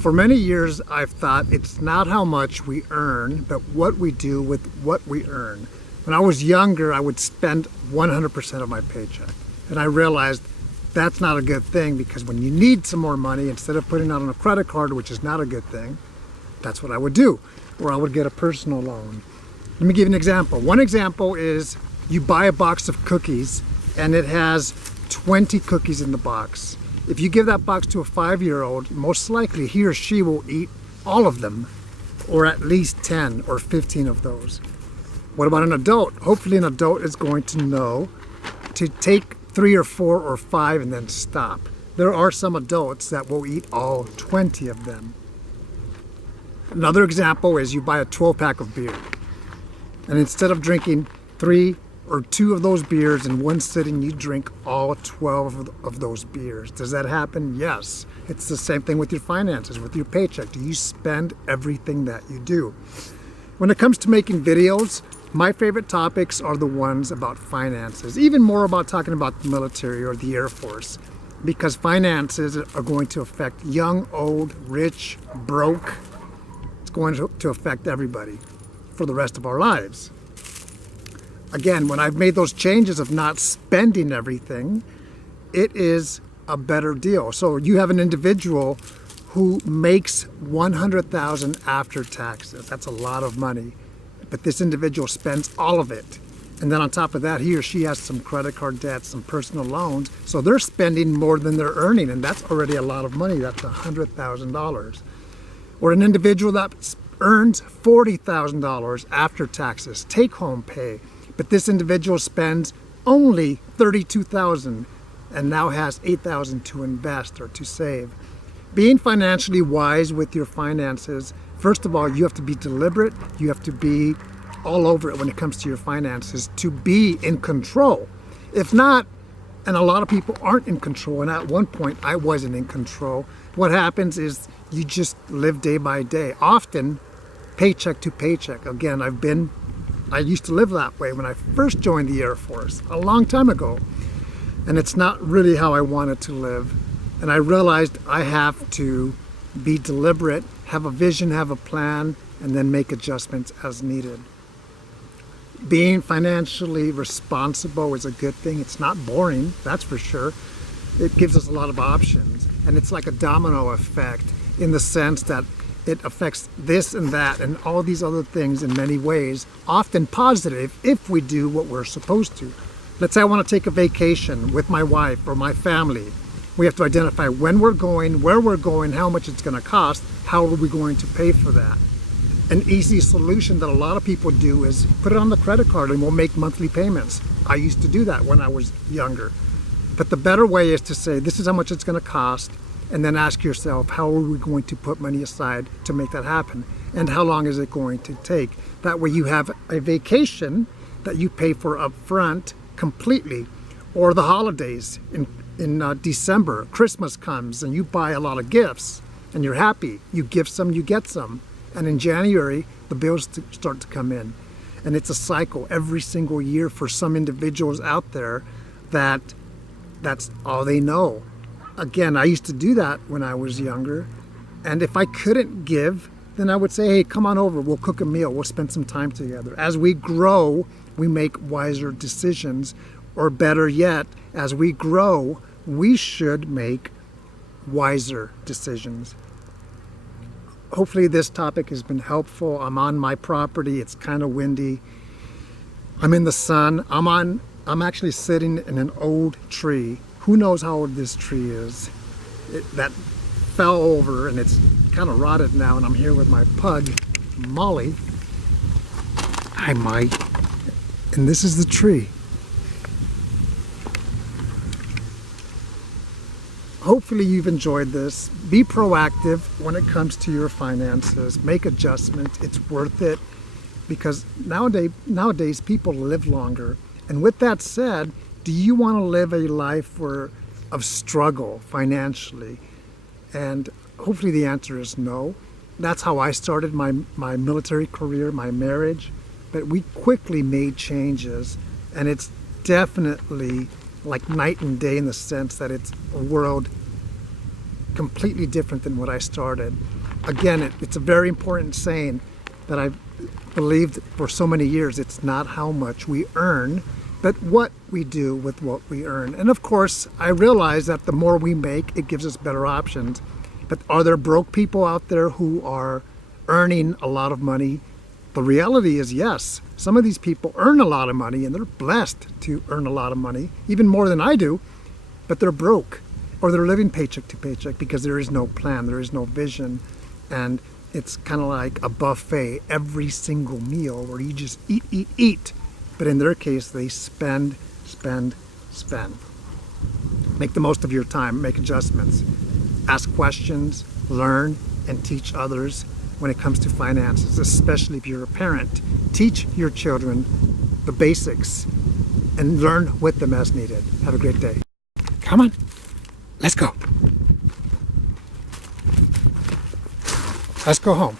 For many years, I've thought it's not how much we earn, but what we do with what we earn. When I was younger, I would spend 100% of my paycheck. And I realized that's not a good thing, because when you need some more money, instead of putting it on a credit card, which is not a good thing, that's what I would do. Or I would get a personal loan. Let me give you an example. One example is you buy a box of cookies and it has 20 cookies in the box. If you give that box to a 5-year-old, most likely he or she will eat all of them, or at least 10 or 15 of those. What about an adult? Hopefully an adult is going to know to take 3 or 4 or 5 and then stop. There are some adults that will eat all 20 of them. Another example is you buy a 12-pack of beer, and instead of drinking 3 or 2 of those beers in one sitting, you drink all 12 of those beers. Does that happen? Yes. It's the same thing with your finances, with your paycheck. Do you spend everything that you do? When it comes to making videos, my favorite topics are the ones about finances, even more about talking about the military or the Air Force, because finances are going to affect young, old, rich, broke. It's going to affect everybody for the rest of our lives. Again, when I've made those changes of not spending everything, it is a better deal. So you have an individual who makes $100,000 after taxes. That's a lot of money. But this individual spends all of it. And then on top of that, he or she has some credit card debts, some personal loans. So they're spending more than they're earning, and that's already a lot of money. That's $100,000. Or an individual that earns $40,000 after taxes, take-home pay, but this individual spends only $32,000 and now has $8,000 to invest or to save. Being financially wise with your finances, first of all, you have to be deliberate. You have to be all over it when it comes to your finances to be in control. If not, and a lot of people aren't in control, and at one point I wasn't in control, what happens is you just live day by day, often paycheck to paycheck. Again, I used to live that way when I first joined the Air Force a long time ago, and it's not really how I wanted to live. And I realized I have to be deliberate, have a vision, have a plan, and then make adjustments as needed. Being financially responsible is a good thing. It's not boring, that's for sure. It gives us a lot of options, and it's like a domino effect in the sense that it affects this and that and all these other things in many ways, often positive if we do what we're supposed to. Let's say I want to take a vacation with my wife or my family. We have to identify when we're going, where we're going, how much it's going to cost, how are we going to pay for that. An easy solution that a lot of people do is put it on the credit card and we'll make monthly payments. I used to do that when I was younger. But the better way is to say, this is how much it's going to cost, and then ask yourself, how are we going to put money aside to make that happen? And how long is it going to take? That way you have a vacation that you pay for up front completely. Or the holidays in December, Christmas comes and you buy a lot of gifts and you're happy. You give some, you get some. And in January, the bills start to come in. And it's a cycle every single year for some individuals out there that's all they know. Again, I used to do that when I was younger. And if I couldn't give, then I would say, hey, come on over, we'll cook a meal, we'll spend some time together. As we grow, we make wiser decisions, or better yet, as we grow, we should make wiser decisions. Hopefully this topic has been helpful. I'm on my property, it's kind of windy. I'm in the sun, I'm actually sitting in an old tree. Who knows how old this tree is? That fell over and it's kind of rotted now, and I'm here with my pug, Molly. Hi, Mike. And this is the tree. Hopefully you've enjoyed this. Be proactive when it comes to your finances. Make adjustments. It's worth it, because nowadays people live longer. And with that said, do you want to live a life of struggle financially? And hopefully the answer is no. That's how I started my military career, my marriage. But we quickly made changes, and it's definitely like night and day in the sense that it's a world completely different than what I started. Again, it's a very important saying that I've believed for so many years. It's not how much we earn, but what we do with what we earn. And of course, I realize that the more we make, it gives us better options. But are there broke people out there who are earning a lot of money? The reality is yes. Some of these people earn a lot of money and they're blessed to earn a lot of money, even more than I do, but they're broke or they're living paycheck to paycheck because there is no plan, there is no vision, and it's kind of like a buffet every single meal where you just eat, eat, eat. But in their case, they spend, spend, spend. Make the most of your time, make adjustments, ask questions, learn, and teach others when it comes to finances, especially if you're a parent. Teach your children the basics and learn with them as needed. Have a great day. Come on, let's go. Let's go home.